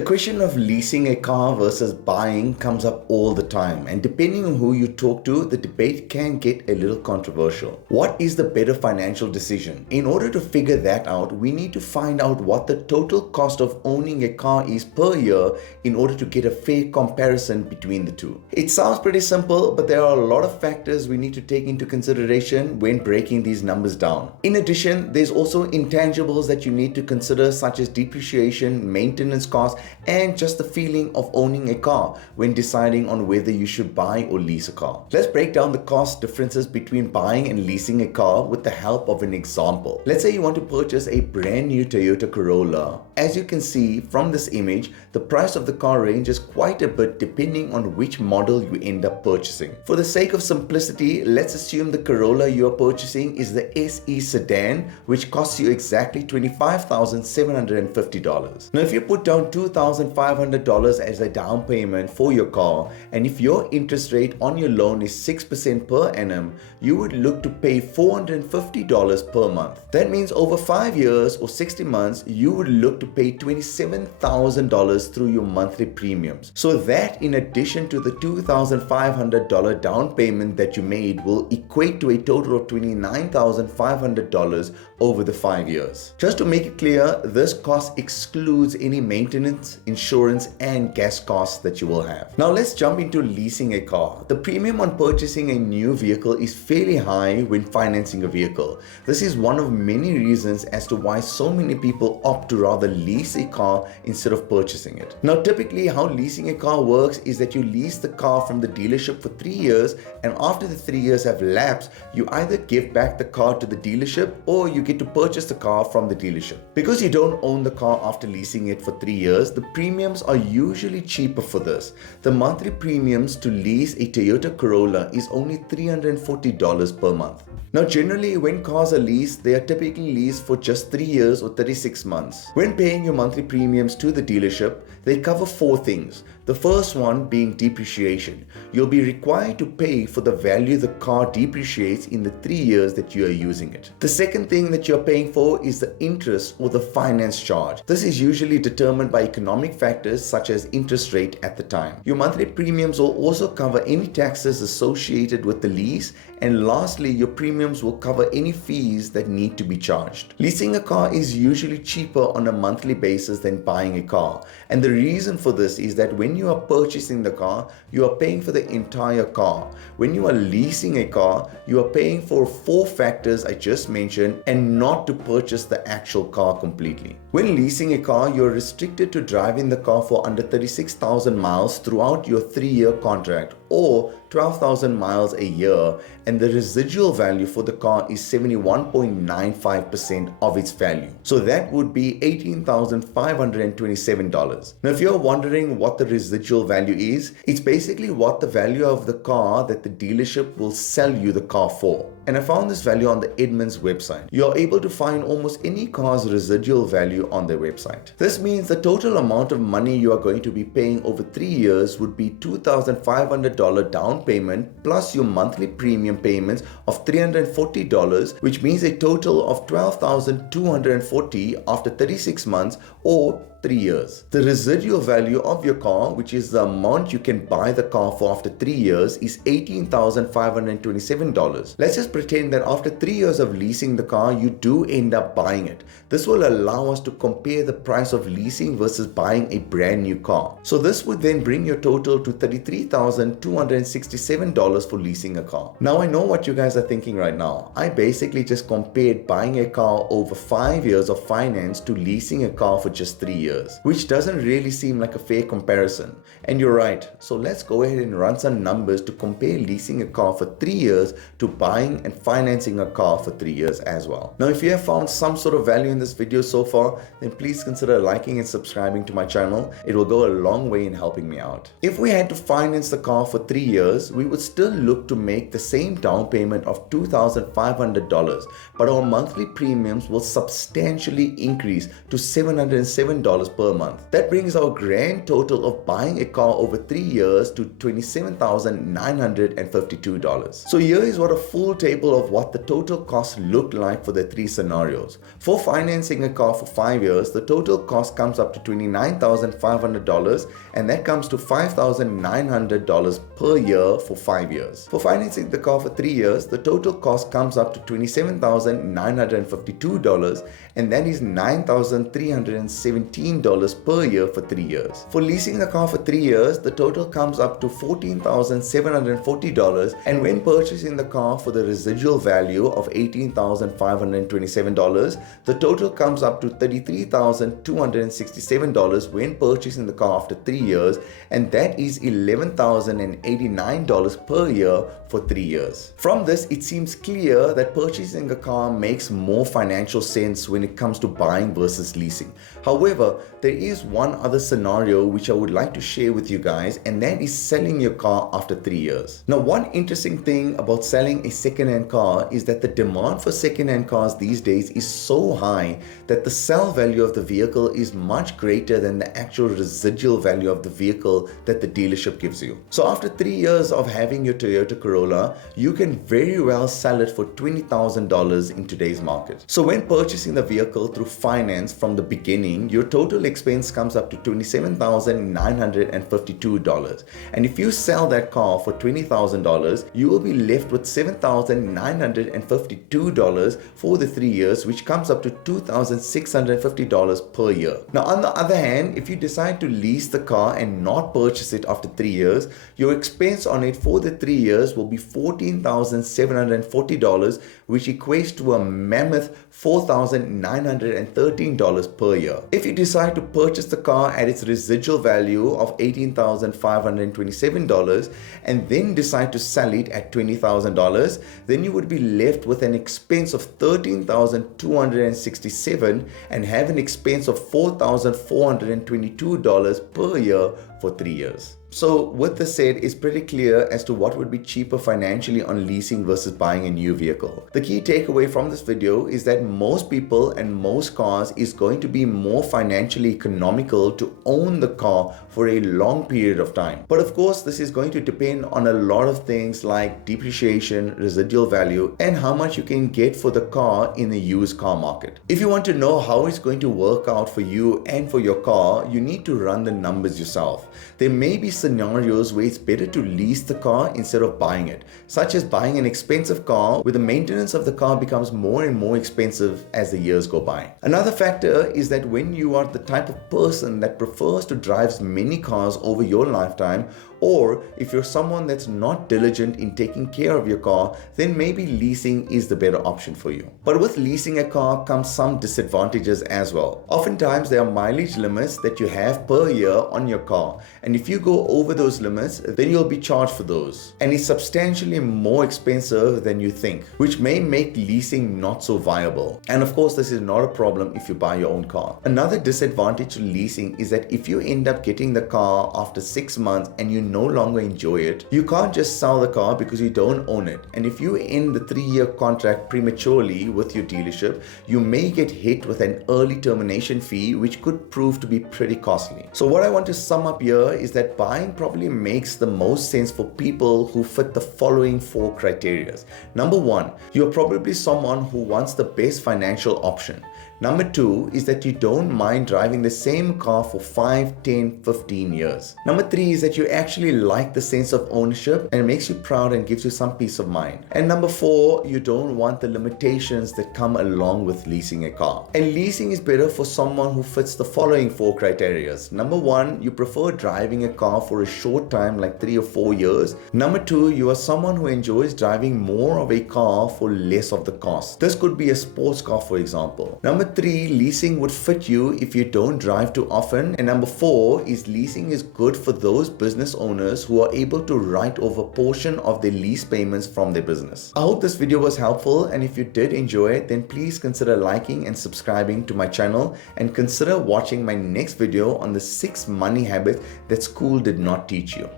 The question of leasing a car versus buying comes up all the time, and depending on who you talk to, the debate can get a little controversial. What is the better financial decision? In order to figure that out, we need to find out what the total cost of owning a car is per year in order to get a fair comparison between the two. It sounds pretty simple, but there are a lot of factors we need to take into consideration when breaking these numbers down. In addition, there's also intangibles that you need to consider, such as depreciation, maintenance costs, and just the feeling of owning a car when deciding on whether you should buy or lease a car. Let's break down the cost differences between buying and leasing a car with the help of an example. Let's say you want to purchase a brand new Toyota Corolla. As you can see from this image, the price of the car ranges quite a bit depending on which model you end up purchasing. For the sake of simplicity, let's assume the Corolla you are purchasing is the SE sedan, which costs you exactly $25,750. Now, if you put down $2,500 as a down payment for your car, and if your interest rate on your loan is 6% per annum, you would look to pay $450 per month. That means over 5 years or 60 months, you would look to pay $27,000 through your monthly premiums. So that, in addition to the $2,500 down payment that you made, will equate to a total of $29,500 over the 5 years. Just to make it clear, this cost excludes any maintenance, insurance, and gas costs that you will have. Now let's jump into leasing a car. The premium on purchasing a new vehicle is fairly high when financing a vehicle. This is one of many reasons as to why so many people opt to rather lease a car instead of purchasing it. Now, typically how leasing a car works is that you lease the car from the dealership for 3 years, and after the 3 years have lapsed, you either give back the car to the dealership or you get to purchase the car from the dealership. Because you don't own the car after leasing it for 3 years, the premiums are usually cheaper for this. The monthly premiums to lease a Toyota Corolla is only $340 per month. Now, generally when cars are leased, they are typically leased for just 3 years or 36 months. When paying your monthly premiums to the dealership, they cover 4 things. The first one being depreciation. You'll be required to pay for the value the car depreciates in the 3 years that you are using it. The second thing that you're paying for is the interest or the finance charge. This is usually determined by economic factors such as interest rate at the time. Your monthly premiums will also cover any taxes associated with the lease, and lastly, your premiums will cover any fees that need to be charged. Leasing a car is usually cheaper on a monthly basis than buying a car, and the reason for this is that when you are purchasing the car, you are paying for the entire car. When you are leasing a car, you are paying for 4 factors I just mentioned and not to purchase the actual car completely. When leasing a car, you are restricted to driving the car for under 36,000 miles throughout your 3-year contract, or 12,000 miles a year, and the residual value for the car is 71.95% of its value. So that would be $18,527. Now, if you're wondering what the residual value is, it's basically what the value of the car that the dealership will sell you the car for. And I found this value on the Edmunds website. You're able to find almost any car's residual value on their website. This means the total amount of money you are going to be paying over 3 years would be $2,500 down payment plus your monthly premium payments of $340, which means a total of $12,240 after 36 months or 3 years. The residual value of your car, which is the amount you can buy the car for after 3 years, is $18,527. Let's just pretend that after 3 years of leasing the car, you do end up buying it. This will allow us to compare the price of leasing versus buying a brand new car. So this would then bring your total to $33,267 for leasing a car. Now, I know what you guys are thinking right now. I basically just compared buying a car over 5 years of finance to leasing a car for just 3 years, which doesn't really seem like a fair comparison. And you're right. So let's go ahead and run some numbers to compare leasing a car for 3 years to buying and financing a car for 3 years as well. Now, if you have found some sort of value in this video so far, then please consider liking and subscribing to my channel. It will go a long way in helping me out. If we had to finance the car for 3 years, we would still look to make the same down payment of $2,500, but our monthly premiums will substantially increase to $760 $207 per month. That brings our grand total of buying a car over 3 years to $27,952. So here is what a full table of what the total cost looked like for the three scenarios. For financing a car for 5 years, the total cost comes up to $29,500, and that comes to $5,900 per year for 5 years. For financing the car for 3 years, the total cost comes up to $27,952, and that is $9,317 per year for 3 years. For leasing the car for 3 years, the total comes up to $14,740, and when purchasing the car for the residual value of $18,527, the total comes up to $33,267 when purchasing the car after 3 years, and that is $11,089 per year for 3 years. From this, it seems clear that purchasing a car makes more financial sense when it comes to buying versus leasing. However, there is one other scenario which I would like to share with you guys, and that is selling your car after 3 years. Now, one interesting thing about selling a second-hand car is that the demand for second-hand cars these days is so high that the sell value of the vehicle is much greater than the actual residual value of the vehicle that the dealership gives you. So after 3 years of having your Toyota Corolla, you can very well sell it for $20,000 in today's market. So when purchasing the vehicle through finance from the beginning, your total expense comes up to $27,952. And if you sell that car for $20,000, you will be left with $7,952 for the 3 years, which comes up to $2,650 per year. Now, on the other hand, if you decide to lease the car and not purchase it after 3 years, your expense on it for the 3 years will be $14,740, which equates to a mammoth $4,913 per year. If you decide to purchase the car at its residual value of $18,527 and then decide to sell it at $20,000, then you would be left with an expense of $13,267 and have an expense of $4,422 per year for 3 years. So with this said, it's pretty clear as to what would be cheaper financially on leasing versus buying a new vehicle. The key takeaway from this video is that most people and most cars is going to be more financially economical to own the car for a long period of time. But of course, this is going to depend on a lot of things like depreciation, residual value, and how much you can get for the car in the used car market. If you want to know how it's going to work out for you and for your car, you need to run the numbers yourself. There may be scenarios where it's better to lease the car instead of buying it, such as buying an expensive car where the maintenance of the car becomes more and more expensive as the years go by. Another factor is that when you are the type of person that prefers to drive many cars over your lifetime, or if you're someone that's not diligent in taking care of your car, then maybe leasing is the better option for you. But with leasing a car comes some disadvantages as well. Oftentimes there are mileage limits that you have per year on your car, and if you go over those limits, then you'll be charged for those, and it's substantially more expensive than you think, which may make leasing not so viable. And of course, this is not a problem if you buy your own car. Another disadvantage to leasing is that if you end up getting the car after 6 months and you no longer enjoy it, you can't just sell the car because you don't own it. And if you end the 3-year contract prematurely with your dealership, you may get hit with an early termination fee, which could prove to be pretty costly. So what I want to sum up here is that buying probably makes the most sense for people who fit the following 4 criteria. Number 1, you're probably someone who wants the best financial option. Number 2 is that you don't mind driving the same car for 5, 10, 15 years. Number 3 is that you actually like the sense of ownership and it makes you proud and gives you some peace of mind. And number 4, you don't want the limitations that come along with leasing a car. And leasing is better for someone who fits the following 4 criteria. Number 1, you prefer driving a car for a short time, like 3 or 4 years. Number 2, you are someone who enjoys driving more of a car for less of the cost. This could be a sports car, for example. Number 3, leasing would fit you if you don't drive too often. And number 4 is leasing is good for those business owners who are able to write off a portion of their lease payments from their business. I hope this video was helpful, and if you did enjoy it, then please consider liking and subscribing to my channel, and consider watching my next video on the 6 money habits that school did not teach you.